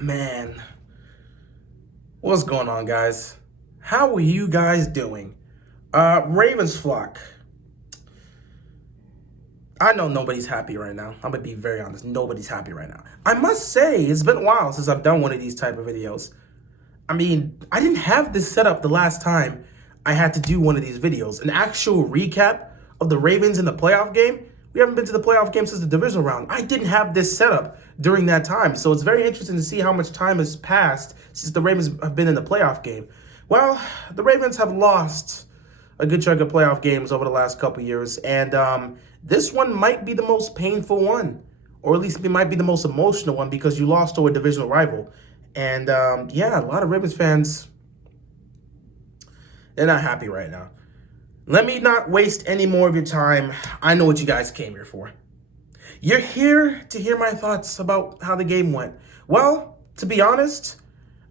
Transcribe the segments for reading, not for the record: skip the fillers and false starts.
Man, what's going on, guys? How are you guys doing? Ravens flock. I know nobody's happy right now. I'm gonna be very honest. Nobody's happy right now. I must say, it's been a while since I've done one of these type of videos. I mean, I didn't have this set up the last time I had to do one of these videos. An actual recap of the Ravens in the playoff game. We haven't been to the playoff game since the divisional round. I didn't have this set up during that time. So it's very interesting to see how much time has passed since the Ravens have been in the playoff game. Well, the Ravens have lost a good chunk of playoff games over the last couple years. And this one might be the most painful one. Or at least it might be the most emotional one because you lost to a divisional rival. And yeah, a lot of Ravens fans, they're not happy right now. Let me not waste any more of your time. I know what you guys came here for. You're here to hear my thoughts about how the game went. Well, to be honest,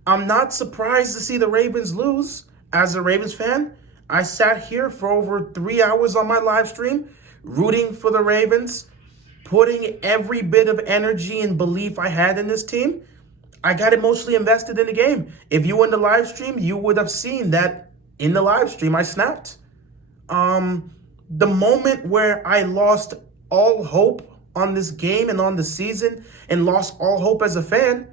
I'm not surprised to see the Ravens lose. As a Ravens fan, I sat here for over 3 hours on my live stream, rooting for the Ravens, putting every bit of energy and belief I had in this team. I got emotionally invested in the game. If you were in the live stream, you would have seen that in the live stream I snapped. The moment where I lost all hope on this game and on the season and lost all hope as a fan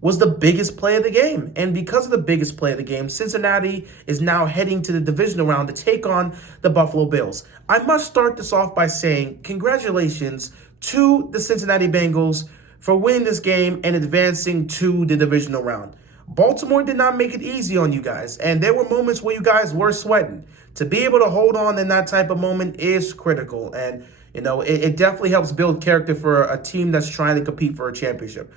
was the biggest play of the game. And because of the biggest play of the game, Cincinnati is now heading to the divisional round to take on the Buffalo Bills. I must start this off by saying congratulations to the Cincinnati Bengals for winning this game and advancing to the divisional round. Baltimore did not make it easy on you guys, and there were moments where you guys were sweating. To be able to hold on in that type of moment is critical, and it definitely helps build character for a team that's trying to compete for a championship.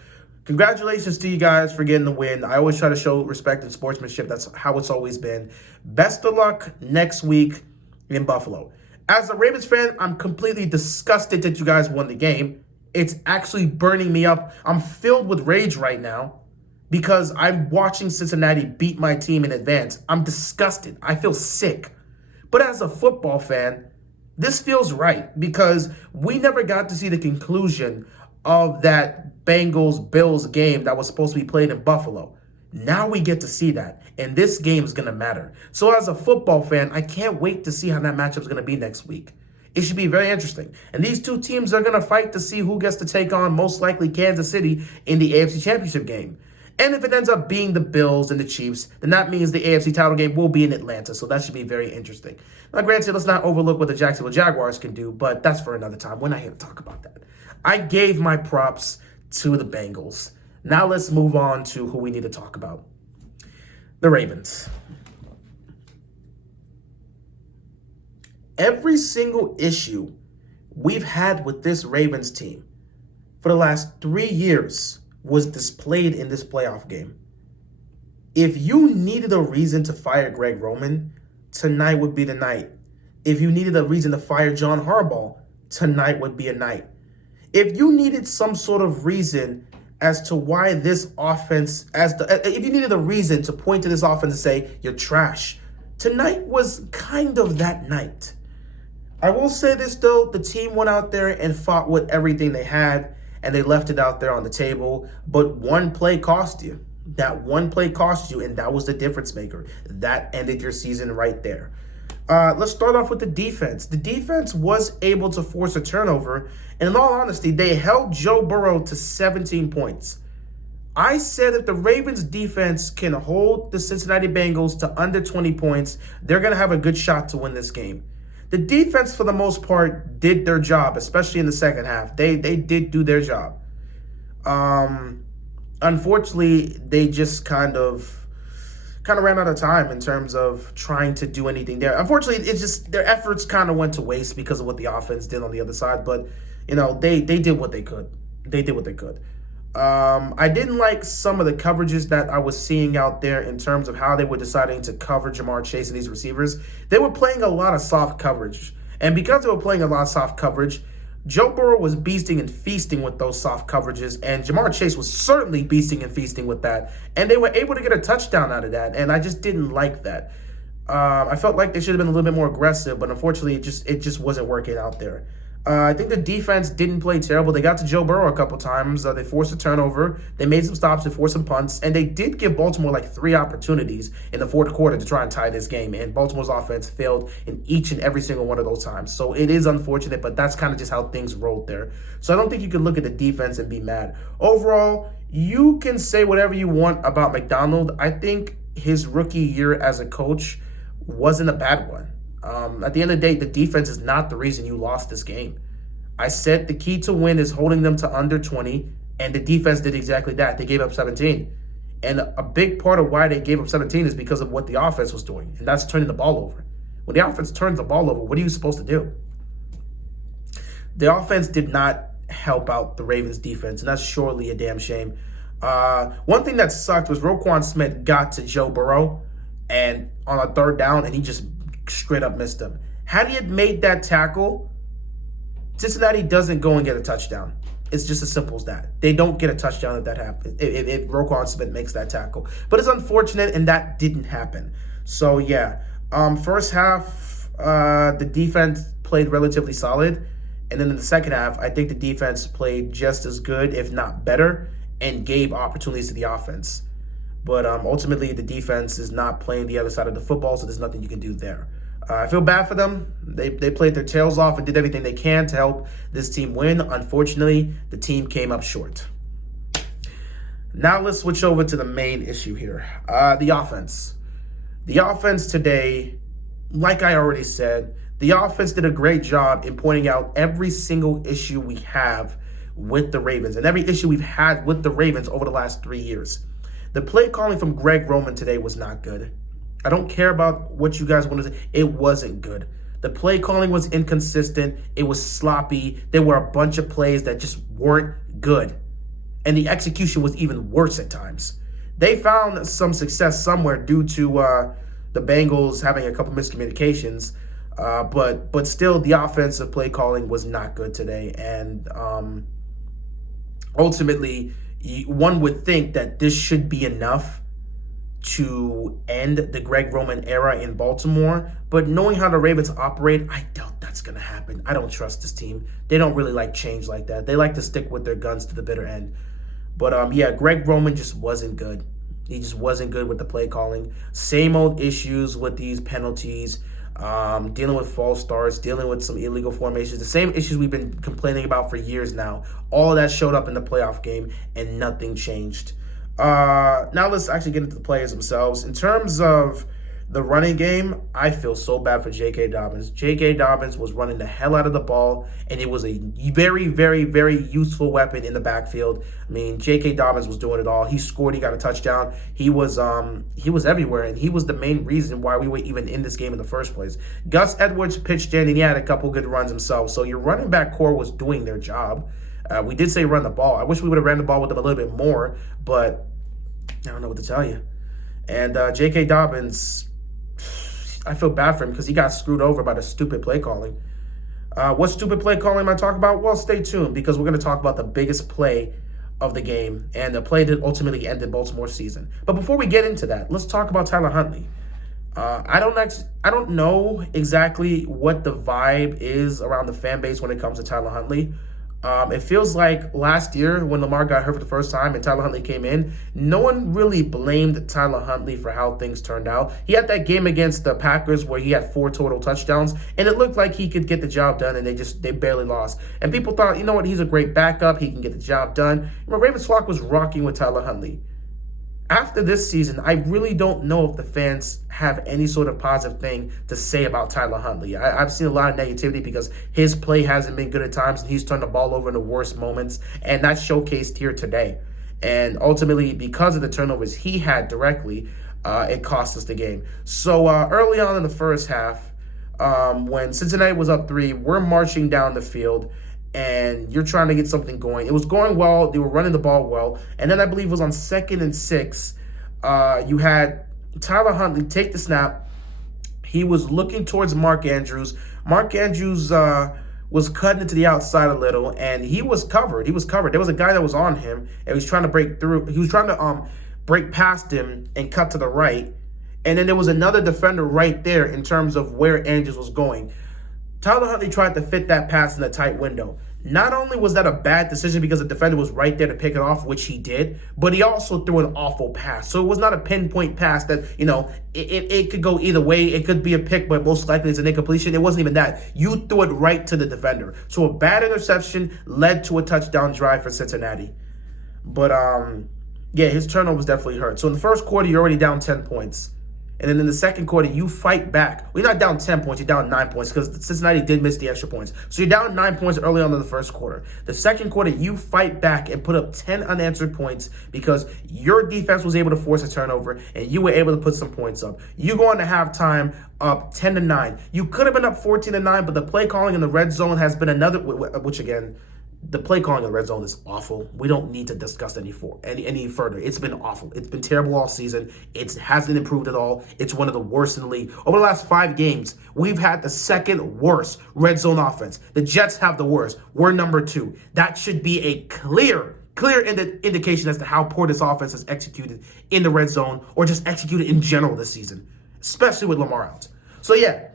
Congratulations to you guys for getting the win. I always try to show respect and sportsmanship. That's how it's always been. Best of luck next week in Buffalo. As a Ravens fan, I'm completely disgusted that you guys won the game. It's actually burning me up. I'm filled with rage right now because I'm watching Cincinnati beat my team in advance. I'm disgusted. I feel sick. But as a football fan, this feels right because we never got to see the conclusion of that Bengals-Bills game that was supposed to be played in Buffalo. Now we get to see that, and this game is going to matter. So as a football fan, I can't wait to see how that matchup is going to be next week. It should be very interesting. And these two teams are going to fight to see who gets to take on most likely Kansas City in the AFC Championship game. And if it ends up being the Bills and the Chiefs, then that means the AFC title game will be in Atlanta. So that should be very interesting. Now, granted, let's not overlook what the Jacksonville Jaguars can do, but that's for another time. We're not here to talk about that. I gave my props to the Bengals. Now let's move on to who we need to talk about. The Ravens. Every single issue we've had with this Ravens team for the last 3 years was displayed in this playoff game. If you needed a reason to fire Greg Roman, tonight would be the night. If you needed a reason to fire John Harbaugh, tonight would be a night. If you needed some sort of reason as to why this offense, if you needed a reason to point to this offense and say, you're trash, tonight was kind of that night. I will say this, though, the team went out there and fought with everything they had, and they left it out there on the table. But one play cost you. That one play cost you, and that was the difference maker. That ended your season right there. Let's start off with the defense. The defense was able to force a turnover, and in all honesty, they held Joe Burrow to 17 points. I said if the Ravens defense can hold the Cincinnati Bengals to under 20 points, they're going to have a good shot to win this game. The defense, for the most part, did their job, especially in the second half. They did do their job. Unfortunately, they just kind of ran out of time in terms of trying to do anything there. Unfortunately, it's just their efforts kind of went to waste because of what the offense did on the other side. But, they did what they could. They did what they could. I didn't like some of the coverages that I was seeing out there in terms of how they were deciding to cover Lamar Chase and these receivers. They were playing a lot of soft coverage. And because they were playing a lot of soft coverage, Joe Burrow was beasting and feasting with those soft coverages, and Lamar Chase was certainly beasting and feasting with that. And they were able to get a touchdown out of that, and I just didn't like that. I felt like they should have been a little bit more aggressive, but unfortunately, it just wasn't working out there. I think the defense didn't play terrible. They got to Joe Burrow a couple times. They forced a turnover. They made some stops. They forced some punts. And they did give Baltimore like 3 opportunities in the fourth quarter to try and tie this game. And Baltimore's offense failed in each and every single one of those times. So it is unfortunate, but that's kind of just how things rolled there. So I don't think you can look at the defense and be mad. Overall, you can say whatever you want about McDonald. I think his rookie year as a coach wasn't a bad one. At the end of the day, the defense is not the reason you lost this game. I said the key to win is holding them to under 20, and the defense did exactly that. They gave up 17. And a big part of why they gave up 17 is because of what the offense was doing, and that's turning the ball over. When the offense turns the ball over, what are you supposed to do? The offense did not help out the Ravens defense, and that's surely a damn shame. One thing that sucked was Roquan Smith got to Joe Burrow and on a third down, and he just straight up missed him. Had he had made that tackle, Cincinnati doesn't go and get a touchdown. It's just as simple as that. They don't get a touchdown if that happens, if Roquan Smith makes that tackle. But it's unfortunate, and that didn't happen. So, yeah. First half, the defense played relatively solid. And then in the second half, I think the defense played just as good, if not better, and gave opportunities to the offense. But ultimately, the defense is not playing the other side of the football, so there's nothing you can do there. I feel bad for them. They played their tails off and did everything they can to help this team win. Unfortunately, the team came up short. Now let's switch over to the main issue here, the offense. The offense today, like I already said, the offense did a great job in pointing out every single issue we have with the Ravens and every issue we've had with the Ravens over the last 3 years. The play calling from Greg Roman today was not good. I don't care about what you guys want to say. It wasn't good. The play calling was inconsistent. It was sloppy. There were a bunch of plays that just weren't good. And the execution was even worse at times. They found some success somewhere due to the Bengals having a couple miscommunications. But still, the offensive play calling was not good today. And ultimately, one would think that this should be enough to end the Greg Roman era in Baltimore. But knowing how the Ravens operate, I doubt that's going to happen. I don't trust this team. They don't really like change like that. They like to stick with their guns to the bitter end. But yeah, Greg Roman just wasn't good. He just wasn't good with the play calling. Same old issues with these penalties, dealing with false starts, dealing with some illegal formations. The same issues we've been complaining about for years now. All of that showed up in the playoff game, and nothing changed. Now let's actually get into the players themselves. In terms of the running game, I feel so bad for J.K. Dobbins. J.K. Dobbins was running the hell out of the ball, and it was a very, very, very useful weapon in the backfield. I mean, J.K. Dobbins was doing it all. He scored. He got a touchdown. He was everywhere, and he was the main reason why we were even in this game in the first place. Gus Edwards pitched in, and he had a couple good runs himself. So your running back core was doing their job. We did say run the ball. I wish we would have ran the ball with them a little bit more, but I don't know what to tell you. And J.K. Dobbins, I feel bad for him because he got screwed over by the stupid play calling. What stupid play calling am I talking about? Well, stay tuned because we're going to talk about the biggest play of the game and the play that ultimately ended Baltimore's season. But before we get into that, let's talk about Tyler Huntley. I don't know exactly what the vibe is around the fan base when it comes to Tyler Huntley. It feels like last year when Lamar got hurt for the first time and Tyler Huntley came in, no one really blamed Tyler Huntley for how things turned out. He had that game against the Packers where he had 4 total touchdowns, and it looked like he could get the job done, and they barely lost. And people thought, you know what, he's a great backup. He can get the job done. Ravens flock was rocking with Tyler Huntley. After this season, I really don't know if the fans have any sort of positive thing to say about Tyler Huntley. I've seen a lot of negativity because his play hasn't been good at times, and he's turned the ball over in the worst moments, and that's showcased here today. And ultimately, because of the turnovers he had directly, it cost us the game. So early on in the first half, when Cincinnati was up 3, we're marching down the field, and you're trying to get something going. It was going well. They were running the ball well. And then I believe it was on 2nd and 6. You had Tyler Huntley take the snap. He was looking towards Mark Andrews. Mark Andrews was cutting it to the outside a little, and he was covered. There was a guy that was on him, and he was trying to break through. He was trying to break past him and cut to the right. And then there was another defender right there in terms of where Andrews was going. Tyler Huntley tried to fit that pass in a tight window. Not only was that a bad decision because the defender was right there to pick it off, which he did, but he also threw an awful pass. So it was not a pinpoint pass that, it could go either way. It could be a pick, but most likely it's an incompletion. It wasn't even that. You threw it right to the defender. So a bad interception led to a touchdown drive for Cincinnati. But, yeah, his turnovers definitely hurt. So in the first quarter, you're already down 10 points. And then in the second quarter, you fight back. Well, you're not down 10 points, you're down 9 points because Cincinnati did miss the extra points. So you're down 9 points early on in the first quarter. The second quarter, you fight back and put up 10 unanswered points because your defense was able to force a turnover and you were able to put some points up. You go into halftime up 10-9. You could have been up 14-9, but the play calling in the red zone has been another, which again, the play calling in the red zone is awful. We don't need to discuss any further. It's been awful. It's been terrible all season. It hasn't improved at all. It's one of the worst in the league. Over the last 5 games, we've had the second worst red zone offense. The Jets have the worst. We're number 2. That should be a clear indication as to how poor this offense has executed in the red zone or just executed in general this season, especially with Lamar out. So yeah,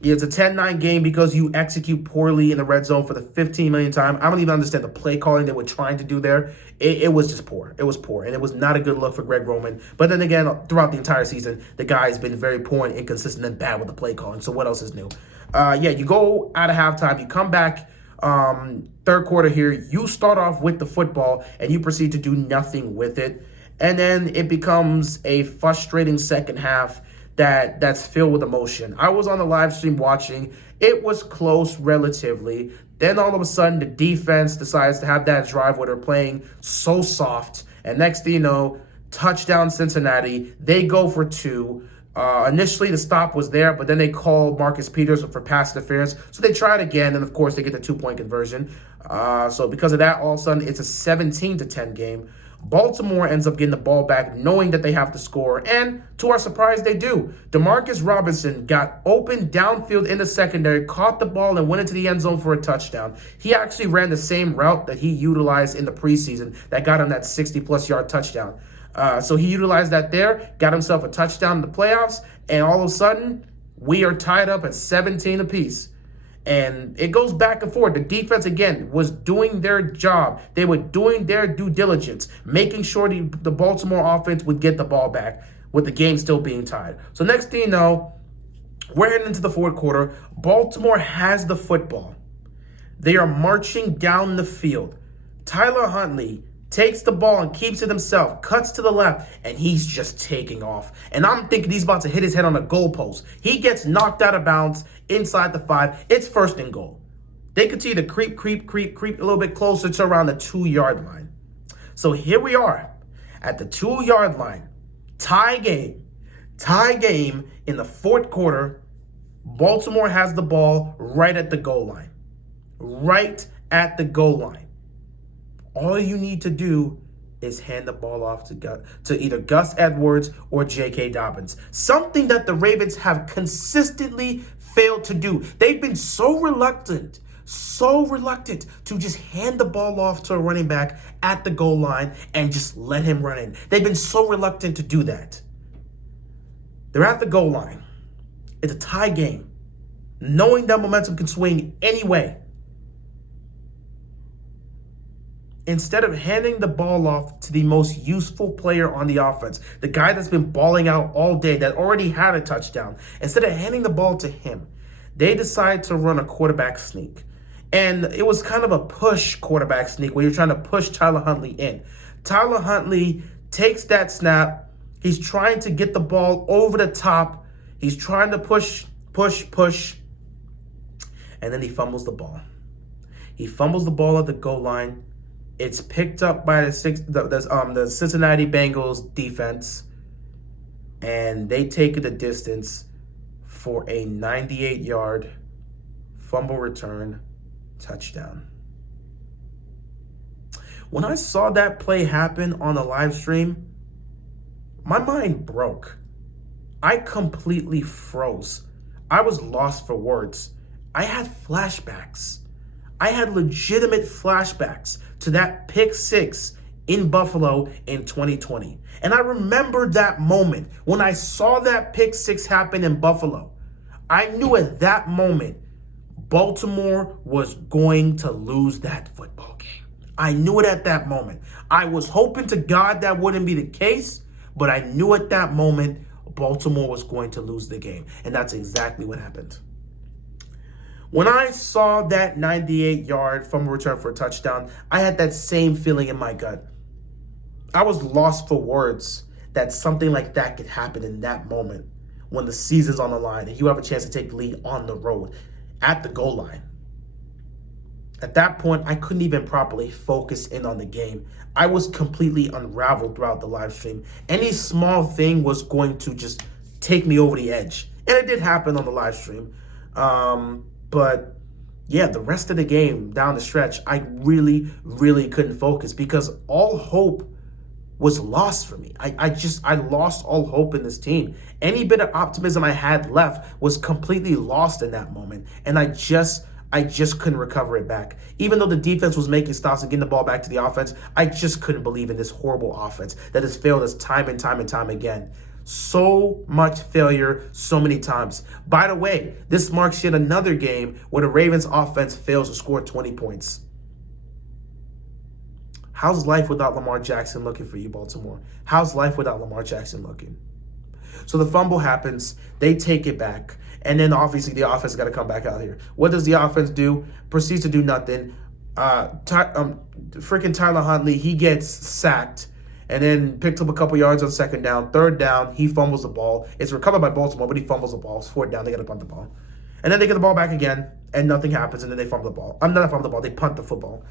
it's a 10-9 game because you execute poorly in the red zone for the 15 millionth time. I don't even understand the play calling they were trying to do there. It was just poor. It was poor, and it was not a good look for Greg Roman. But then again, throughout the entire season, the guy has been very poor and inconsistent and bad with the play calling. So what else is new? You go out of halftime. You come back third quarter here. You start off with the football, and you proceed to do nothing with it. And then it becomes a frustrating second half that's filled with emotion. I was on the live stream watching. It was close relatively. Then all of a sudden, the defense decides to have that drive where they're playing so soft. And next thing you know, touchdown Cincinnati. They go for 2. Initially, the stop was there, but then they called Marcus Peters for pass interference. So they tried again, and of course, they get the 2-point conversion. So because of that, all of a sudden, it's a 17-10 game. Baltimore ends up getting the ball back knowing that they have to score, and to our surprise, they do. Demarcus Robinson got open downfield in the secondary, caught the ball, and went into the end zone for a touchdown. He actually ran the same route that he utilized in the preseason that got him that 60-plus yard touchdown. So he utilized that there, got himself a touchdown in the playoffs, and all of a sudden, we are tied up at 17 apiece. And it goes back and forth. The defense, again, was doing their job. They were doing their due diligence, making sure the Baltimore offense would get the ball back with the game still being tied. So next thing you know, we're heading into the fourth quarter. Baltimore has the football. They are marching down the field. Tyler Huntley takes the ball and keeps it himself, cuts to the left, and he's just taking off. And I'm thinking he's about to hit his head on a goalpost. He gets knocked out of bounds inside the 5. It's 1st and goal. They continue to creep a little bit closer to around the 2-yard line. So here we are at the 2-yard line. Tie game in the fourth quarter. Baltimore has the ball right at the goal line. Right at the goal line. All you need to do is hand the ball off to either Gus Edwards or J.K. Dobbins. Something that the Ravens have consistently failed to do. They've been so reluctant to just hand the ball off to a running back at the goal line and just let him run in. They've been so reluctant to do that. They're at the goal line. It's a tie game. Knowing that momentum can swing any way. Instead of handing the ball off to the most useful player on the offense, the guy that's been balling out all day, that already had a touchdown, instead of handing the ball to him, they decide to run a quarterback sneak. And it was kind of a push quarterback sneak where you're trying to push Tyler Huntley in. Tyler Huntley takes that snap. He's trying to get the ball over the top. He's trying to push. And then he fumbles the ball. He fumbles the ball at the goal line. It's picked up by the Cincinnati Bengals defense, and they take it the distance for a 98-yard fumble return touchdown. When I saw that play happen on the live stream, my mind broke. I completely froze. I was lost for words. I had flashbacks. I had legitimate flashbacks to that pick 6 in Buffalo in 2020. And I remember that moment when I saw that pick 6 happen in Buffalo. I knew at that moment Baltimore was going to lose that football game. I knew it at that moment. I was hoping to God that wouldn't be the case, but I knew at that moment Baltimore was going to lose the game. And that's exactly what happened. When I saw that 98-yard fumble return for a touchdown, I had that same feeling in my gut. I was lost for words that something like that could happen in that moment when the season's on the line and you have a chance to take the lead on the road at the goal line. At that point, I couldn't even properly focus in on the game. I was completely unraveled throughout the live stream. Any small thing was going to just take me over the edge. And it did happen on the live stream. But yeah, the rest of the game down the stretch, I really, really couldn't focus because all hope was lost for me. I lost all hope in this team. Any bit of optimism I had left was completely lost in that moment. And I just couldn't recover it back. Even though the defense was making stops and getting the ball back to the offense, I just couldn't believe in this horrible offense that has failed us time and time and time again. So much failure, so many times. By the way, this marks yet another game where the Ravens offense fails to score 20 points. How's life without Lamar Jackson looking for you, Baltimore? How's life without Lamar Jackson looking? So the fumble happens, they take it back, and then obviously the offense got to come back out here. What does the offense do? Proceeds to do nothing. Freaking Tyler Huntley, he gets sacked and then picked up a couple yards on second down. Third down, he fumbles the ball. It's recovered by Baltimore, but he fumbles the ball. It's fourth down, they got to punt the ball. And then they get the ball back again, and nothing happens, and then they fumble the ball. Not fumble the ball, they punt the football.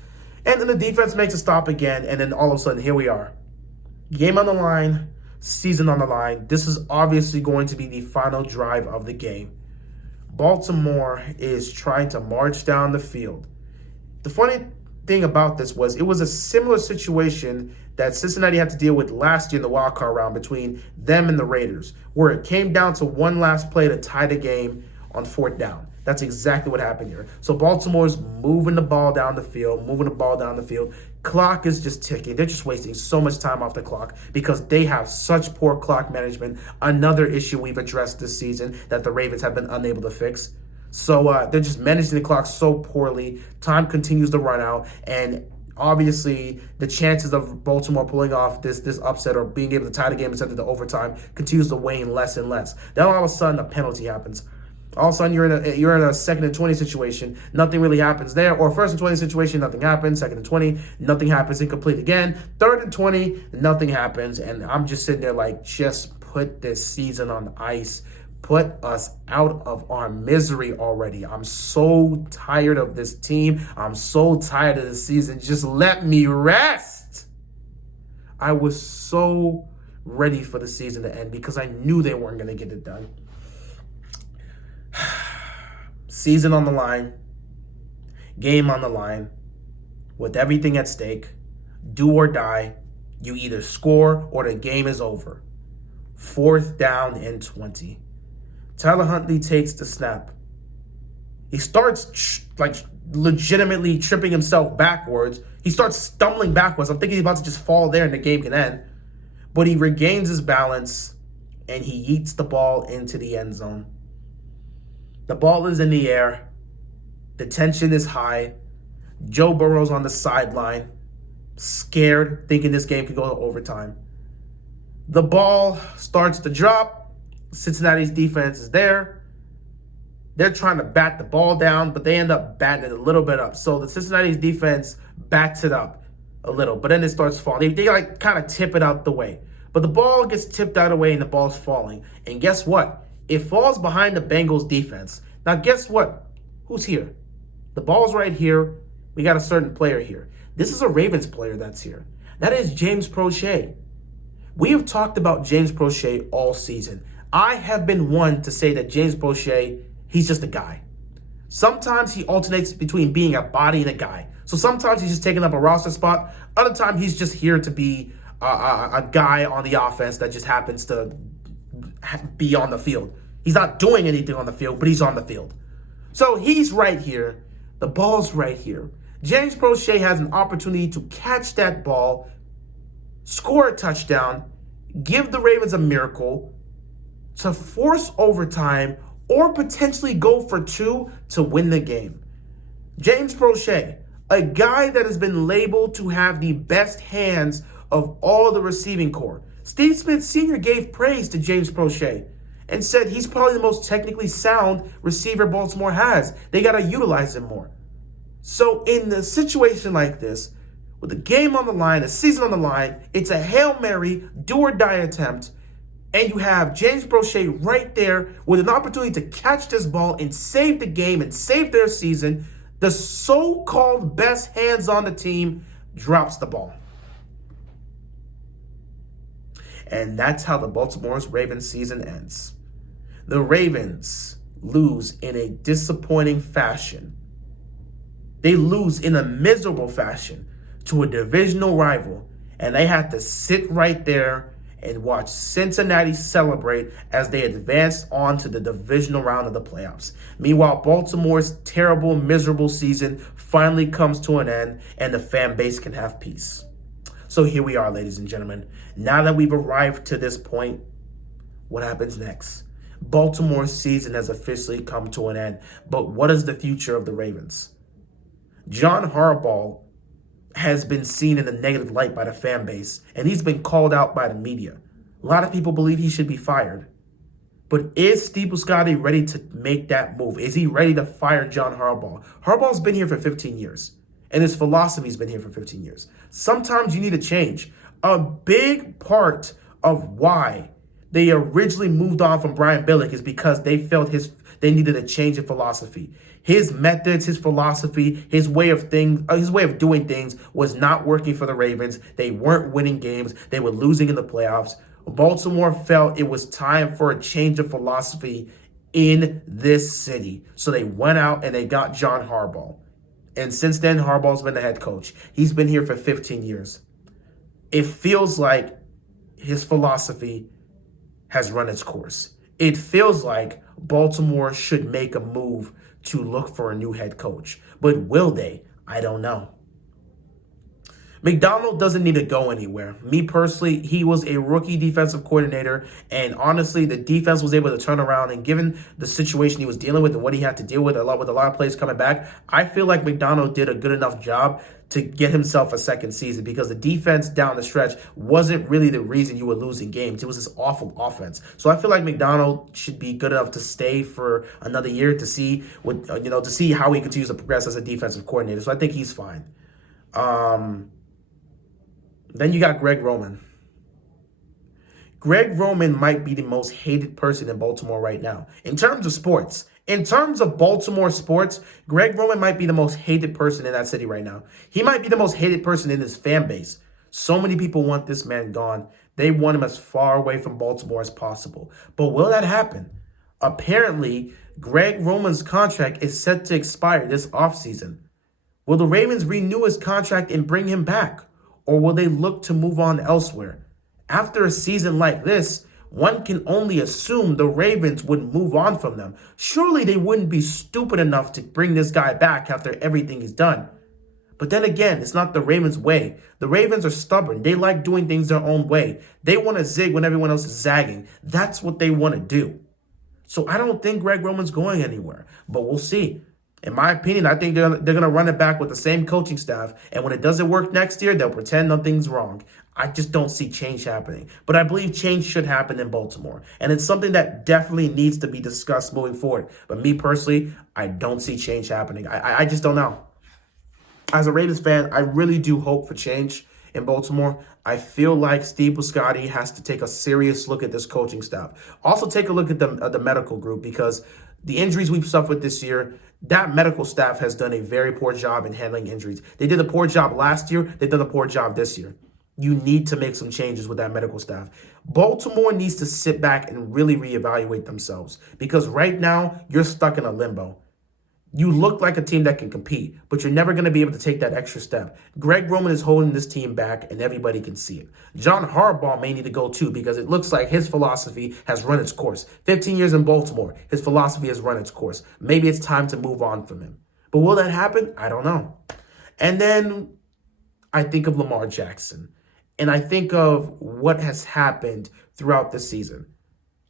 And then the defense makes a stop again, and then all of a sudden, here we are. Game on the line, season on the line. This is obviously going to be the final drive of the game. Baltimore is trying to march down the field. The funny thing about this was it was a similar situation that Cincinnati had to deal with last year in the wild card round between them and the Raiders, where it came down to one last play to tie the game on fourth down. That's exactly what happened here. So Baltimore's moving the ball down the field. Clock is just ticking. They're just wasting so much time off the clock because they have such poor clock management. Another issue we've addressed this season that the Ravens have been unable to fix. So they're just managing the clock so poorly. Time continues to run out, and obviously the chances of Baltimore pulling off this upset or being able to tie the game and send it to overtime continues to wane less and less. Then all of a sudden a penalty happens. All of a sudden, you're in a second and 20 situation. Nothing really happens there. Or first and 20 situation, nothing happens. Second and 20, nothing happens. Incomplete again. Third and 20, nothing happens. And I'm just sitting there like, just put this season on ice. Put us out of our misery already. I'm so tired of this team. I'm so tired of this season. Just let me rest. I was so ready for the season to end because I knew they weren't going to get it done. Season on the line, game on the line, with everything at stake, do or die, you either score or the game is over. Fourth down and 20. Tyler Huntley takes the snap. He starts legitimately tripping himself backwards. He starts stumbling backwards. I'm thinking he's about to just fall there and the game can end. But he regains his balance and he yeets the ball into the end zone. The ball is in the air. The tension is high. Joe Burrow's on the sideline, scared, thinking this game could go to overtime. The ball starts to drop. Cincinnati's defense is there. They're trying to bat the ball down, but they end up batting it a little bit up. So the Cincinnati's defense bats it up a little, but then it starts falling. They kind of tip it out the way. But the ball gets tipped out of the way and the ball's falling. And guess what? It falls behind the Bengals defense. Now, guess what? Who's here? The ball's right here. We got a certain player here. This is a Ravens player that's here. That is James Prochet. We have talked about James Prochet all season. I have been one to say that James Prochet, he's just a guy. Sometimes he alternates between being a body and a guy. So sometimes he's just taking up a roster spot. Other times he's just here to be a guy on the offense that just happens to be on the field. He's not doing anything on the field, but he's on the field. So he's right here. The ball's right here. James Prochet has an opportunity to catch that ball, score a touchdown, give the Ravens a miracle, to force overtime, or potentially go for 2 to win the game. James Prochet, a guy that has been labeled to have the best hands of all the receiving corps. Steve Smith Sr. gave praise to James Prochet and said he's probably the most technically sound receiver Baltimore has. They got to utilize him more. So in a situation like this, with the game on the line, a season on the line, it's a Hail Mary, do or die attempt, and you have James Prochet right there with an opportunity to catch this ball and save the game and save their season. The so-called best hands on the team drops the ball. And that's how the Baltimore Ravens season ends. The Ravens lose in a disappointing fashion. They lose in a miserable fashion to a divisional rival, and they had to sit right there and watch Cincinnati celebrate as they advanced on to the divisional round of the playoffs. Meanwhile, Baltimore's terrible, miserable season finally comes to an end, and the fan base can have peace. So here we are, ladies and gentlemen. Now that we've arrived to this point, what happens next? Baltimore's season has officially come to an end, but what is the future of the Ravens? John Harbaugh has been seen in a negative light by the fan base, and he's been called out by the media. A lot of people believe he should be fired. But is Steve Buscaglia ready to make that move? Is he ready to fire John Harbaugh? Harbaugh's been here for 15 years, and his philosophy's been here for 15 years. Sometimes you need a change. A big part of why they originally moved on from Brian Billick is because they felt they needed a change in philosophy. His methods, his philosophy, his way of doing things was not working for the Ravens. They weren't winning games. They were losing in the playoffs. Baltimore felt it was time for a change of philosophy in this city. So they went out and they got John Harbaugh. And since then, Harbaugh's been the head coach. He's been here for 15 years. It feels like his philosophy has run its course. It feels like Baltimore should make a move to look for a new head coach. But will they? I don't know. McDonald doesn't need to go anywhere. Me personally, he was a rookie defensive coordinator, and honestly, the defense was able to turn around, and given the situation he was dealing with and what he had to deal with a lot of players coming back, I feel like McDonald did a good enough job to get himself a second season, because the defense down the stretch wasn't really the reason you were losing games. It was this awful offense. So I feel like McDonald should be good enough to stay for another year to see to see how he continues to progress as a defensive coordinator. So I think he's fine. Then you got Greg Roman. Greg Roman might be the most hated person in Baltimore right now. In terms of sports, in terms of Baltimore sports, Greg Roman might be the most hated person in that city right now. He might be the most hated person in his fan base. So many people want this man gone. They want him as far away from Baltimore as possible. But will that happen? Apparently, Greg Roman's contract is set to expire this offseason. Will the Ravens renew his contract and bring him back? Or will they look to move on elsewhere? After a season like this, one can only assume the Ravens would move on from them. Surely they wouldn't be stupid enough to bring this guy back after everything he's done. But then again, it's not the Ravens' way. The Ravens are stubborn. They like doing things their own way. They want to zig when everyone else is zagging. That's what they want to do. So I don't think Greg Roman's going anywhere, but we'll see. In my opinion, I think they're going to run it back with the same coaching staff. And when it doesn't work next year, they'll pretend nothing's wrong. I just don't see change happening. But I believe change should happen in Baltimore. And it's something that definitely needs to be discussed moving forward. But me personally, I don't see change happening. I just don't know. As a Ravens fan, I really do hope for change in Baltimore. I feel like Steve Buscaglia has to take a serious look at this coaching staff. Also take a look at the medical group, because the injuries we've suffered this year, that medical staff has done a very poor job in handling injuries. They did a poor job last year. They've done a poor job this year. You need to make some changes with that medical staff. Baltimore needs to sit back and really reevaluate themselves, because right now you're stuck in a limbo. You look like a team that can compete, but you're never going to be able to take that extra step. Greg Roman is holding this team back, and everybody can see it. John Harbaugh may need to go too, because it looks like his philosophy has run its course. 15 years in Baltimore, his philosophy has run its course. Maybe it's time to move on from him. But will that happen? I don't know. And then I think of Lamar Jackson, and I think of what has happened throughout the season.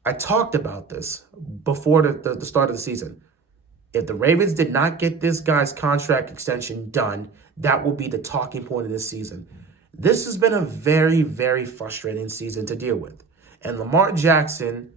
I talked about this before the start of the season. If the Ravens did not get this guy's contract extension done, that will be the talking point of this season. This has been a very, very frustrating season to deal with. And Lamar Jackson,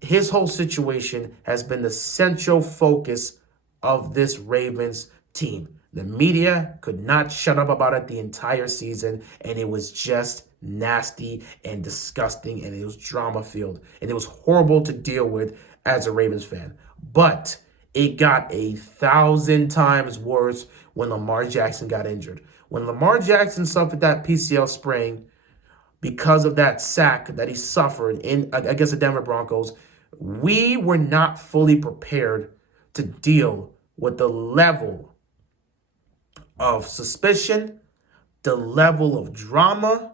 his whole situation has been the central focus of this Ravens team. The media could not shut up about it the entire season, and it was just nasty and disgusting, and it was drama-filled, and it was horrible to deal with as a Ravens fan. But it got 1,000 times worse when Lamar Jackson got injured. When Lamar Jackson suffered that PCL sprain because of that sack that he suffered against the Denver Broncos, we were not fully prepared to deal with the level of suspicion, the level of drama,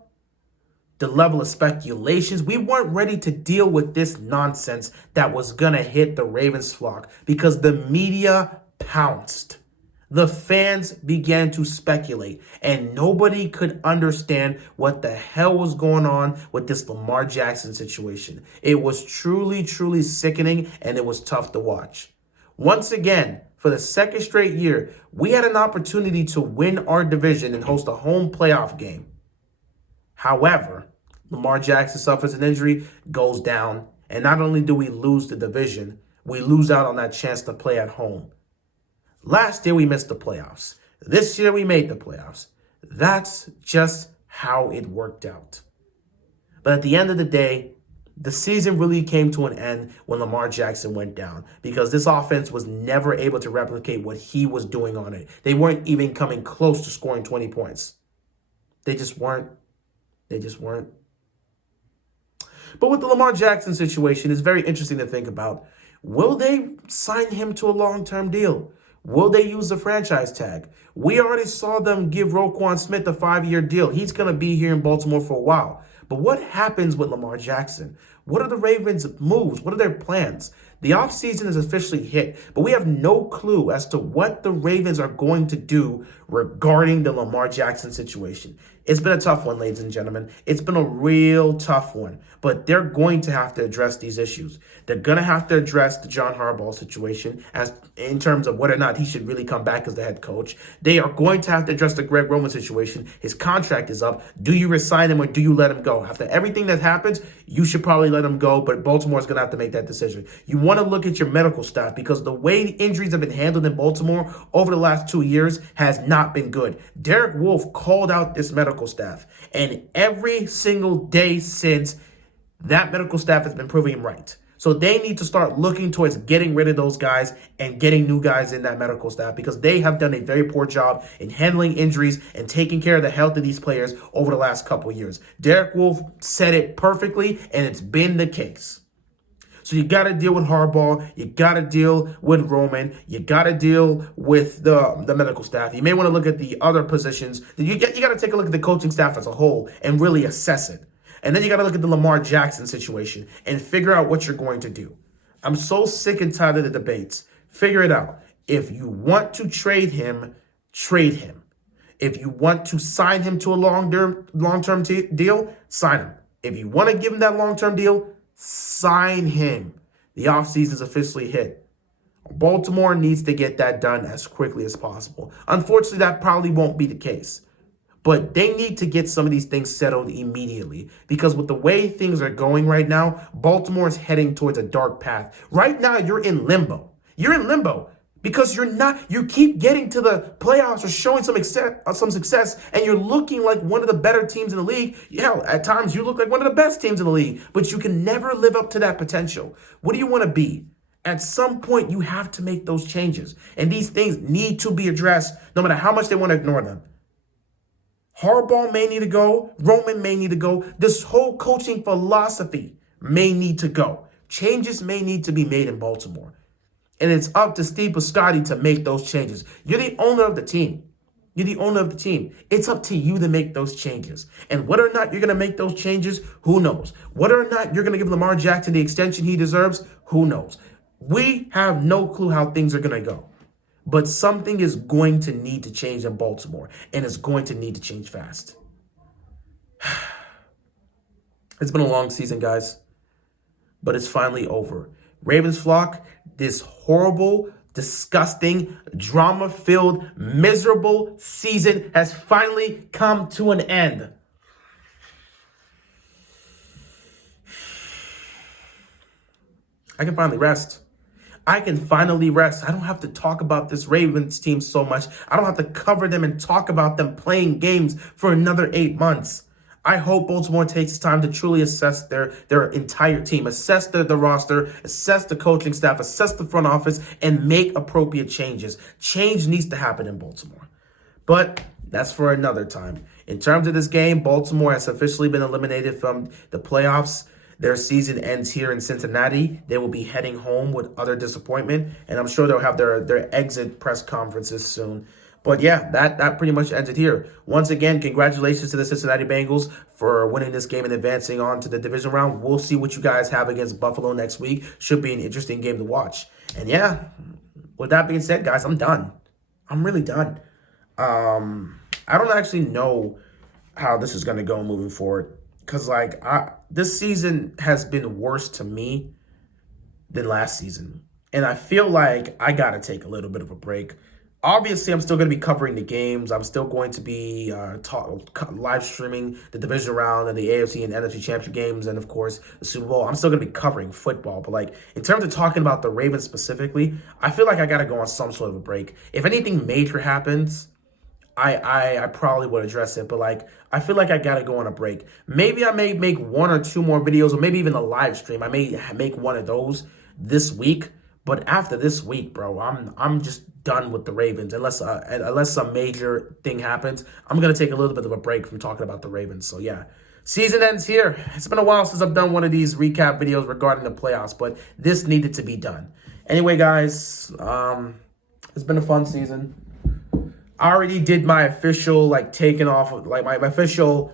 the level of speculations. We weren't ready to deal with this nonsense that was going to hit the Ravens flock because the media pounced. The fans began to speculate, and nobody could understand what the hell was going on with this Lamar Jackson situation. It was truly, truly sickening, and it was tough to watch. Once again, for the second straight year, we had an opportunity to win our division and host a home playoff game. However, Lamar Jackson suffers an injury, goes down, and not only do we lose the division, we lose out on that chance to play at home. Last year, we missed the playoffs. This year, we made the playoffs. That's just how it worked out. But at the end of the day, the season really came to an end when Lamar Jackson went down because this offense was never able to replicate what he was doing on it. They weren't even coming close to scoring 20 points. They just weren't. But with the Lamar Jackson situation, it's very interesting to think about. Will they sign him to a long-term deal? Will they use the franchise tag? We already saw them give Roquan Smith a 5-year deal. He's going to be here in Baltimore for a while. But what happens with Lamar Jackson? What are the Ravens' moves? What are their plans? The offseason is officially hit, but we have no clue as to what the Ravens are going to do regarding the Lamar Jackson situation. It's been a tough one, ladies and gentlemen. It's been a real tough one, but they're going to have to address these issues. They're going to have to address the John Harbaugh situation as in terms of whether or not he should really come back as the head coach. They are going to have to address the Greg Roman situation. His contract is up. Do you resign him or do you let him go? After everything that happens, you should probably let him go, but Baltimore is going to have to make that decision. You want to look at your medical staff because the way the injuries have been handled in Baltimore over the last 2 years has not been good. Derek Wolfe called out this medical staff, and every single day since, that medical staff has been proving him right. So they need to start looking towards getting rid of those guys and getting new guys in that medical staff because they have done a very poor job in handling injuries and taking care of the health of these players over the last couple of years. Derek Wolfe said it perfectly, and it's been the case. So you got to deal with Harbaugh. You got to deal with Roman. You got to deal with the medical staff. You may want to look at the other positions. You got to take a look at the coaching staff as a whole and really assess it. And then you got to look at the Lamar Jackson situation and figure out what you're going to do. I'm so sick and tired of the debates. Figure it out. If you want to trade him, trade him. If you want to sign him to a long-term deal, sign him. If you want to give him that long-term deal, sign him. The offseason is officially hit. Baltimore needs to get that done as quickly as possible. Unfortunately, that probably won't be the case. But they need to get some of these things settled immediately because with the way things are going right now, Baltimore is heading towards a dark path. Right now, you're in limbo. You're in limbo because you keep getting to the playoffs or showing some success, and you're looking like one of the better teams in the league. Yeah, at times you look like one of the best teams in the league, but you can never live up to that potential. What do you want to be? At some point, you have to make those changes, and these things need to be addressed no matter how much they want to ignore them. Harbaugh may need to go. Roman may need to go. This whole coaching philosophy may need to go. Changes may need to be made in Baltimore. And it's up to Steve Bisciotti to make those changes. You're the owner of the team. It's up to you to make those changes. And whether or not you're going to make those changes, who knows? Whether or not you're going to give Lamar Jackson the extension he deserves, who knows? We have no clue how things are going to go. But something is going to need to change in Baltimore, and it's going to need to change fast. It's been a long season, guys. but it's finally over. Ravens flock, this horrible, disgusting, drama-filled, miserable season has finally come to an end. I can finally rest. I can finally rest. I don't have to talk about this Ravens team so much. I don't have to cover them and talk about them playing games for another 8 months. I hope Baltimore takes time to truly assess their entire team, assess the roster, assess the coaching staff, assess the front office, and make appropriate changes. Change needs to happen in Baltimore. But that's for another time. In terms of this game, Baltimore has officially been eliminated from the playoffs. Their season ends here in Cincinnati. They will be heading home with utter disappointment, and I'm sure they'll have their exit press conferences soon. But yeah, that pretty much ends it here. Once again, congratulations to the Cincinnati Bengals for winning this game and advancing on to the division round. We'll see what you guys have against Buffalo next week. Should be an interesting game to watch. And yeah, with that being said, guys, I'm done. I'm really done. I don't actually know how this is going to go moving forward. Because, this season has been worse to me than last season. And I feel like I got to take a little bit of a break. Obviously, I'm still going to be covering the games. I'm still going to be live streaming the division round and the AFC and NFC championship games and, of course, the Super Bowl. I'm still going to be covering football. But, in terms of talking about the Ravens specifically, I feel like I got to go on some sort of a break. If anything major happens, I probably would address it. But, I feel like I got to go on a break. Maybe I may make 1 or 2 more videos or maybe even a live stream. I may make one of those this week. But after this week, bro, I'm just done with the Ravens. Unless some major thing happens, I'm going to take a little bit of a break from talking about the Ravens. So, yeah. Season ends here. It's been a while since I've done one of these recap videos regarding the playoffs, but this needed to be done. Anyway, guys, it's been a fun season. I already did my official, taking off, my official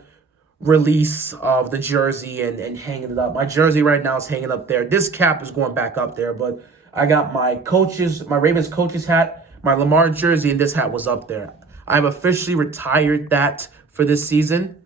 release of the jersey and hanging it up. My jersey right now is hanging up there. This cap is going back up there, but I got my Ravens coach's hat, my Lamar jersey, and this hat was up there. I've officially retired that for this season.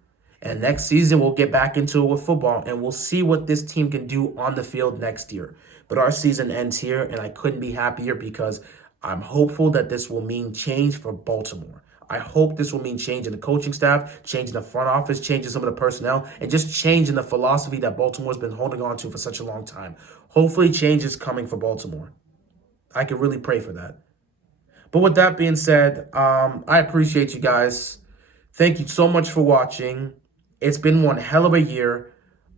And next season, we'll get back into it with football, and we'll see what this team can do on the field next year. But our season ends here, and I couldn't be happier because I'm hopeful that this will mean change for Baltimore. I hope this will mean change in the coaching staff, change in the front office, change in some of the personnel, and just change in the philosophy that Baltimore's been holding on to for such a long time. Hopefully, change is coming for Baltimore. I could really pray for that. But with that being said, I appreciate you guys. Thank you so much for watching. It's been one hell of a year.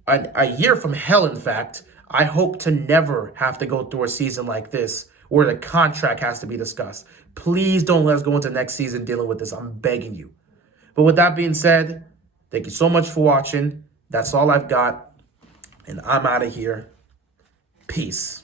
A year from hell, in fact. I hope to never have to go through a season like this where the contract has to be discussed. Please don't let us go into next season dealing with this. I'm begging you. But with that being said, thank you so much for watching. That's all I've got. And I'm out of here. Peace.